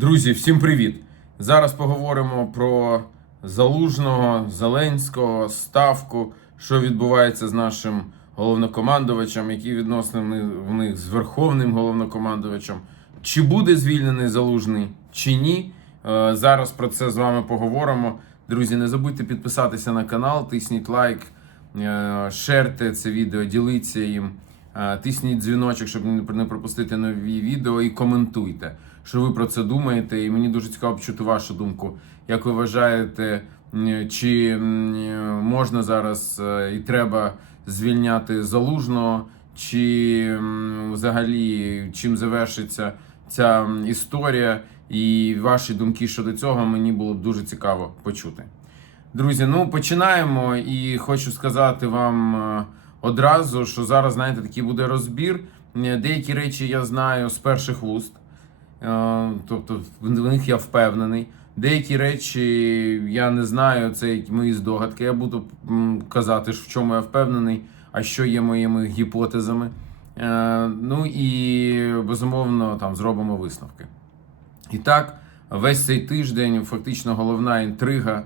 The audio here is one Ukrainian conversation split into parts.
Друзі, всім привіт! Зараз поговоримо про залужного, Зеленського, ставку, що відбувається з нашим головнокомандувачем, які відносини в них з верховним головнокомандувачем. Чи буде звільнений залужний, чи ні? Е, Зараз про це з вами поговоримо. Друзі, не забудьте підписатися на канал, тисніть лайк, е, шерте це відео, діліться їм. Е, Тисніть дзвіночок, щоб не не пропустити нові відео, і коментуйте, що ви про це думаєте. І мені дуже цікаво почути вашу думку. Як ви вважаєте, чи можна зараз е, і треба звільняти залужного, чи взагалі чим завершиться ця історія? І ваші думки щодо цього мені було б дуже цікаво почути. Друзі, ну починаємо, і хочу сказати вам е, одразу, що зараз, знаєте, такий буде розбір. Е, Деякі речі я знаю з перших вуст, тобто в них я впевнений. Деякі речі я не знаю, це мої здогадки. Я буду казати, в чому я впевнений, а що є моїми гіпотезами. Е, Ну і безумовно там зробимо висновки. І так, весь цей тиждень фактично головна інтрига е,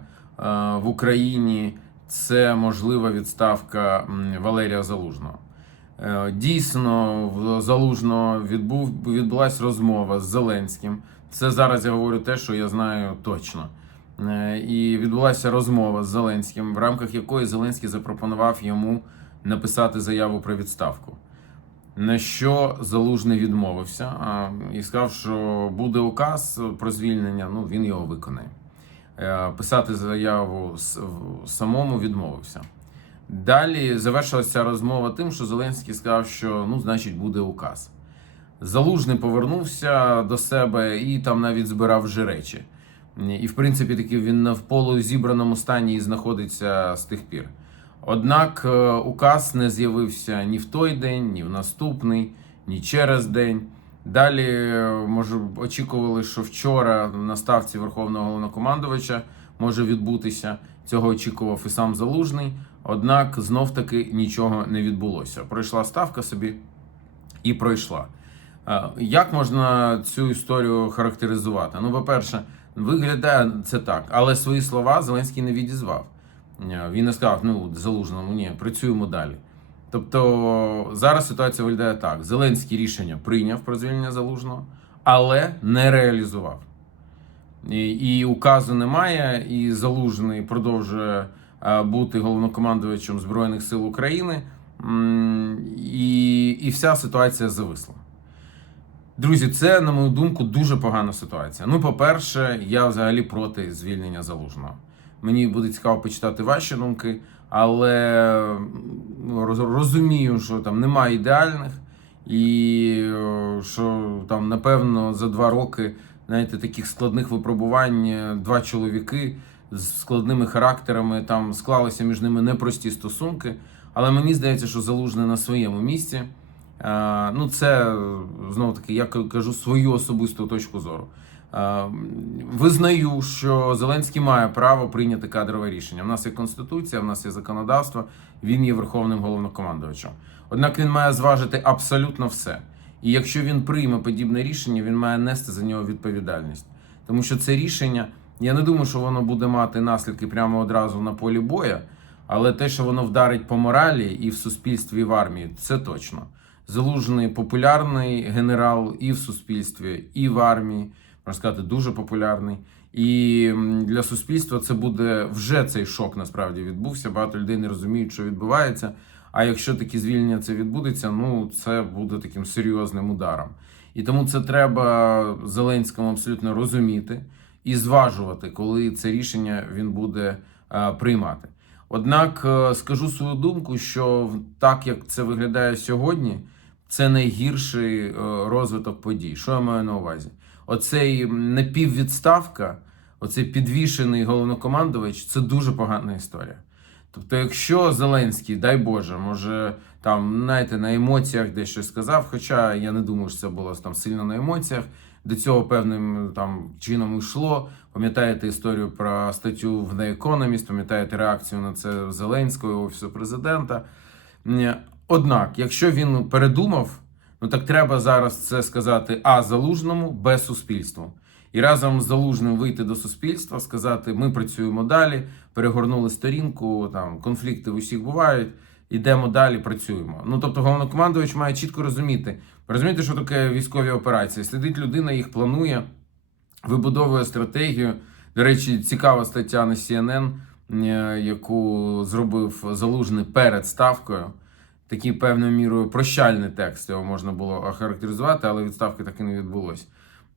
в Україні це можлива відставка Валерія Залужного. Е, Дійсно, в Залужного відбув відбулася розмова з Зеленським. Це зараз я говорю те, що я знаю точно. Е, І відбулася розмова з Зеленським, в рамках якої Зеленський запропонував йому написати заяву про відставку. На що Залужний відмовився і сказав, що буде указ про звільнення, ну він його виконає. Е, Писати заяву самому відмовився. Далі завершилася розмова тим, що Зеленський сказав, що ну, значить, буде указ. Залужний повернувся до себе і там навіть збирав вже речі. І, в принципі, таки він в полузібраному стані і знаходиться з тих пір. Однак е, указ не з'явився ні в той день, ні в наступний, ні через день. Далі, е, може, очікували, що вчора на ставці Верховного головнокомандувача може відбутися. Цього очікував і сам Залужний. Однак знов таки нічого не відбулося. Пройшла ставка собі і пройшла. Е, Як можна цю історію характеризувати? Ну, по-перше, виглядає це так, але свої слова Зеленський не відізвав. Е, Він не сказав, ну залужному ні, працюємо далі. Тобто зараз ситуація виглядає так: Зеленський рішення прийняв про звільнення залужного, але не реалізував. І, і указу немає, і залужний продовжує е, бути головнокомандувачем Збройних сил України. І, і вся ситуація зависла. Друзі, це, на мою думку, дуже погана ситуація. Ну, по-перше, я взагалі проти звільнення залужного. Мені буде цікаво почитати ваші думки, але ну, розумію, що там немає ідеальних, і е, що там, напевно, за два роки знаєте, таких складних випробувань е, два чоловіки з складними характерами там склалися між ними непрості стосунки. Але мені здається, що залужний на своєму місці. Е, Ну, це знову таки, я кажу свою особисту точку зору. Е, Визнаю, що Зеленський має право прийняти кадрове рішення. У нас є конституція, у нас є законодавство, він є верховним головнокомандувачем. Однак він має зважити абсолютно все. І якщо він прийме подібне рішення, він має нести за нього відповідальність. Тому що це рішення, я не думаю, що воно буде мати наслідки прямо одразу на полі боя, але те, що воно вдарить по моралі і в суспільстві, і в армії, це точно. Залужений популярний генерал і в суспільстві, і в армії, можна сказати, дуже популярний. І для суспільства це буде вже цей шок насправді відбувся. Багато людей не розуміють, що відбувається. А якщо таке звільнення це відбудеться, ну це буде таким серйозним ударом. І тому це треба Зеленському абсолютно розуміти і зважувати, коли це рішення він буде е, приймати. Однак е, скажу свою думку, що так як це виглядає сьогодні, це найгірший е, розвиток подій. Що я маю на увазі? Оцей напіввідставка, оцей підвішений головнокомандувач це дуже погана історія. Тобто, якщо Зеленський, дай Боже, може там, знаєте, на емоціях десь щось сказав, хоча я не думаю, що це було там сильно на емоціях, до цього певним там чином йшло. Пам'ятаєте історію про статтю в The Economist, пам'ятаєте реакцію на це Зеленського офісу президента. Однак, якщо він передумав, ну так треба зараз це сказати а залужному, б суспільству. І разом з залужним вийти до суспільства, сказати: ми працюємо далі, перегорнули сторінку, там конфлікти в усіх бувають. Йдемо далі, працюємо. Ну тобто, головнокомандувач має чітко розуміти, розуміти, що таке військові операції. Слідить людина, їх планує, вибудовує стратегію. До речі, цікава стаття на CNN, е, яку зробив залужний перед ставкою. Такий певною мірою прощальний текст його можна було охарактеризувати, але відставки так і не відбулось.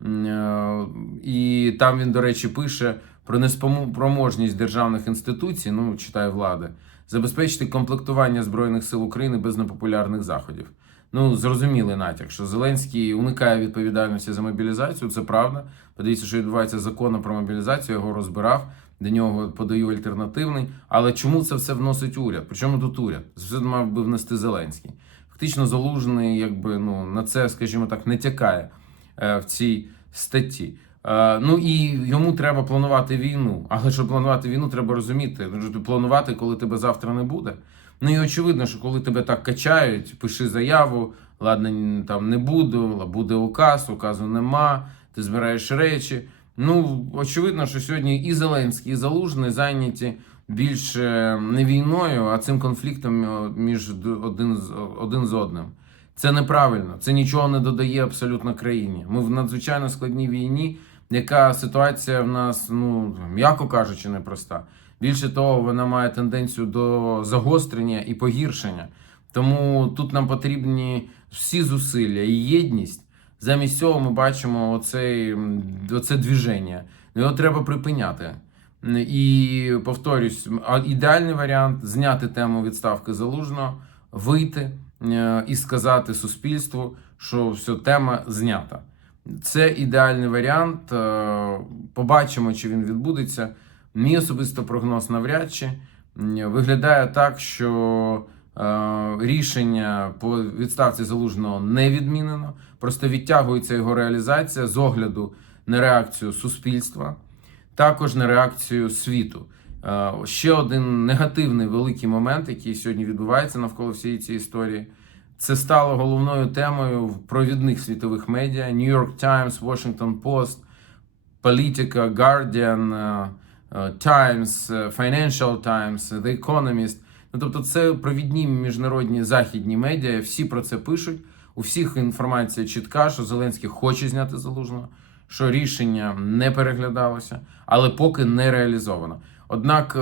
Е, І там він, до речі, пише про неспроможність державних інституцій, ну читає влади, забезпечити комплектування збройних сил України без непопулярних заходів. Ну, зрозумілий натяк, що Зеленський уникає відповідальності за мобілізацію. Це правда. Подивіться, що відбувається законом про мобілізацію. Його розбирав. До нього подаю альтернативний. Але чому це все вносить уряд? Причому тут уряд? Все мав би внести Зеленський. Фактично, залужний, якби ну на це, скажімо так, не тякає е, в цій статті. Е, ну і йому треба планувати війну. Але щоб планувати війну, треба розуміти, ну, планувати, коли тебе завтра не буде. Ну і очевидно, що коли тебе так качають, пиши заяву, ладно, там не буду, буде указ, указу нема, ти збираєш речі. Ну, очевидно, що сьогодні і Зеленський, і Залужний зайняті більше не війною, а цим конфліктом е, між один з, один з одним. Це неправильно, це нічого не додає абсолютно країні. Ми в надзвичайно складній війні, яка ситуація в нас, ну м'яко кажучи, непроста. Більше того, вона має тенденцію до загострення і погіршення. Тому тут нам потрібні всі зусилля і єдність. Замість цього ми бачимо оцей, оце движення. Його треба припиняти. І повторюсь, ідеальний варіант зняти тему відставки залужного, вийти і сказати суспільству, що все, тема знята. Це ідеальний варіант. Е, Побачимо, чи він відбудеться. Мій особисто прогноз навряд чи виглядає так, що е, рішення по відставці залужного не відмінено. Просто відтягується його реалізація з огляду на реакцію суспільства, також на реакцію світу. Е, ще один негативний великий момент, який сьогодні відбувається навколо всієї цієї історії. Це стало головною темою в провідних світових медіа: New York Times, Washington Post, Politica, Guardian, е, е, Times, Financial Times, The Economist. Ну, тобто, це провідні міжнародні західні медіа. Всі про це пишуть. У всіх інформація чітка, що Зеленський хоче зняти залужного, що рішення не переглядалося, але поки не реалізовано. Однак, е,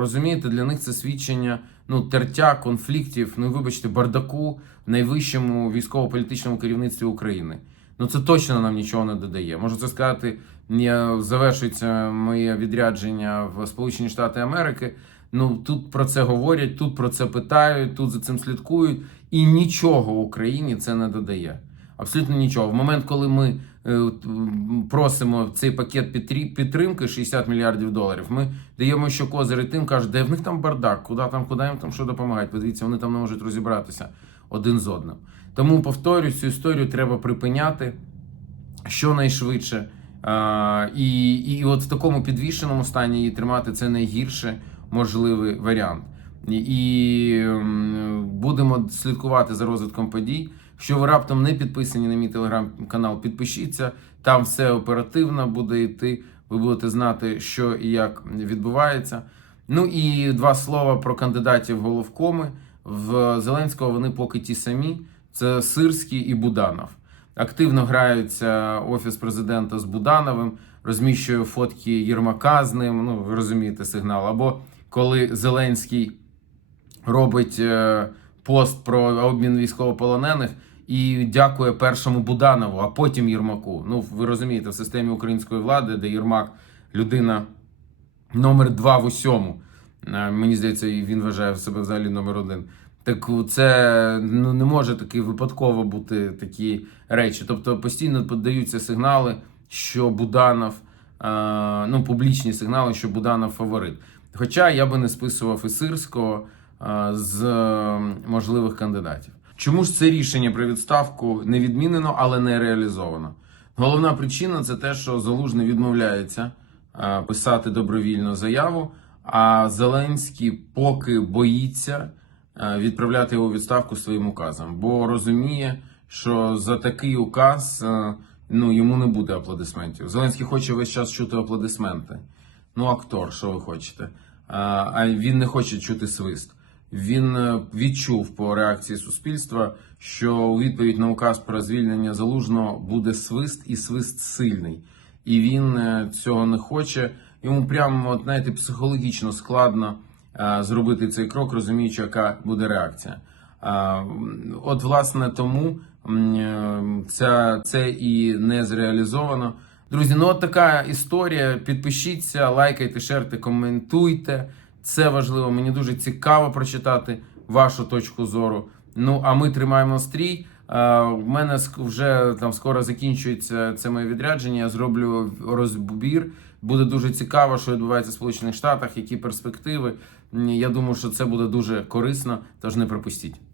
розумієте, для них це свідчення ну, тертя конфліктів, ну вибачте, бардаку в найвищому військово-політичному керівництві України. Ну це точно нам нічого не додає. Можу це сказати, я- завершується моє відрядження в Сполучені Штати Америки. Ну тут про це говорять, тут про це питають, тут за цим слідкують, і нічого Україні це не додає. Абсолютно нічого. В момент, коли ми е, просимо цей пакет підтримки 60 мільярдів доларів, ми даємо що козири тим, кажуть, де в них там бардак, куди там, куди їм там що допомагають. Подивіться, вони там не можуть розібратися один з одним. Тому повторюю, цю історію треба припиняти щонайшвидше. А, і, і от в такому підвішеному стані її тримати це найгірше можливий варіант. І, і будемо слідкувати за розвитком подій. Якщо ви раптом не підписані на мій телеграм-канал, підпишіться. Там все оперативно буде йти. Ви будете знати, що і як відбувається. Ну і два слова про кандидатів головкоми. В Зеленського вони поки ті самі: це Сирський і Буданов. Активно граються офіс президента з Будановим, розміщує фотки Єрмака з ним. Ну, ви розумієте сигнал. Або коли Зеленський робить е, пост про обмін військовополонених і дякує першому Буданову, а потім Єрмаку. Ну, ви розумієте, в системі української влади, де Єрмак людина номер два в усьому. Е, Мені здається, і він вважає себе взагалі номер один. Так це ну, не може таки випадково бути такі речі. Тобто постійно подаються сигнали, що Буданов, е, ну публічні сигнали, що Буданов фаворит. Хоча я би не списував і Сирського е, з можливих кандидатів. Чому ж це рішення про відставку не відмінено, але не реалізовано? Головна причина це те, що Залужний відмовляється е, писати добровільну заяву, а Зеленський поки боїться е, відправляти його відставку своїм указом, бо розуміє, що за такий указ е, ну йому не буде аплодисментів. Зеленський хоче весь час чути аплодисменти. Ну, актор, що ви хочете. А він не хоче чути свист. Він е, відчув по реакції суспільства, що у відповідь на указ про звільнення залужного буде свист і свист сильний. І він е, цього не хоче. Йому прямо, знаєте, психологічно складно е, зробити цей крок, розуміючи, яка буде реакція. От, власне, тому це, це і не зреалізовано. Друзі, ну от така історія. Підпишіться, лайкайте, шерте, коментуйте. Це важливо. Мені дуже цікаво прочитати вашу точку зору. Ну а ми тримаємо стрій. У мене ск- вже там скоро закінчується це моє відрядження. Я зроблю розбір. Буде дуже цікаво, що відбувається в Сполучених Штатах, які перспективи. Я думаю, що це буде дуже корисно, тож не пропустіть.